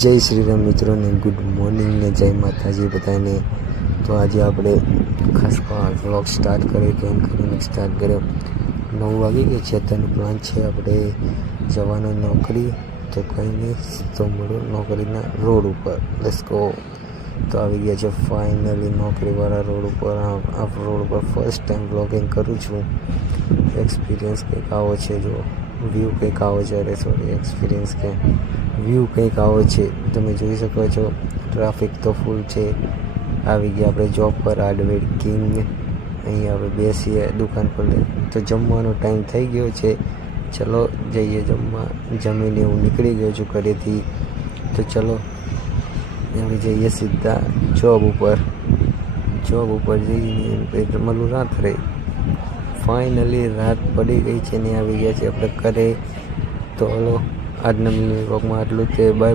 જય શ્રી રામ મિત્રોને good morning ને જય માતાજી બધાને. તો આજે આપણે ખાસ વ્લોગ સ્ટાર્ટ કરીએ કેમ કરીને સ્ટાર્ટ કર્યો 9 વાગી ગયા છે. અત્યારનો પ્લાન છે આપણે જવાનો નોકરી. તો કંઈ નહીં, તો મળો નોકરીના રોડ ઉપર. Let's go. તો આવી ગયા છે ફાઇનલી નોકરીવાળા રોડ ઉપર. આ રોડ ઉપર ફર્સ્ટ ટાઈમ વ્લોગિંગ કરું છું. એક્સપિરિયન્સ કંઈક આવો છે. જો વ્યૂ કંઈક આવો છે. એક્સપિરિયન્સ કે વ્યૂ કંઈક આવો છે. તમે જોઈ શકો છો. ટ્રાફિક તો ફૂલ છે. આવી ગયા આપણે જોબ પર. Hardware king. અહીં આપણે બેસીએ દુકાન પર. તો જમવાનો ટાઈમ થઈ ગયો છે. ચલો જઈએ જમવા. જમીને હું નીકળી ગયો છું ઘરેથી. તો ચલો આપણે જઈએ સીધા જોબ ઉપર. જોબ ઉપર જઈને મળું રાત રહી. ફાઇનલી રાત પડી ગઈ છે ને આવી ગયા છે આપણે ઘરે. તો હલો, આજના વ્લોગમાં આટલું તે બાય.